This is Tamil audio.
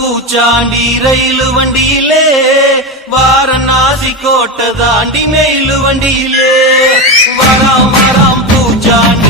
பூச்சாண்டி ரயிலு வண்டியிலே வாரணாசி கோட்டை தாண்டி மெயிலு வண்டியிலே வராம் வராம் பூச்சாண்டி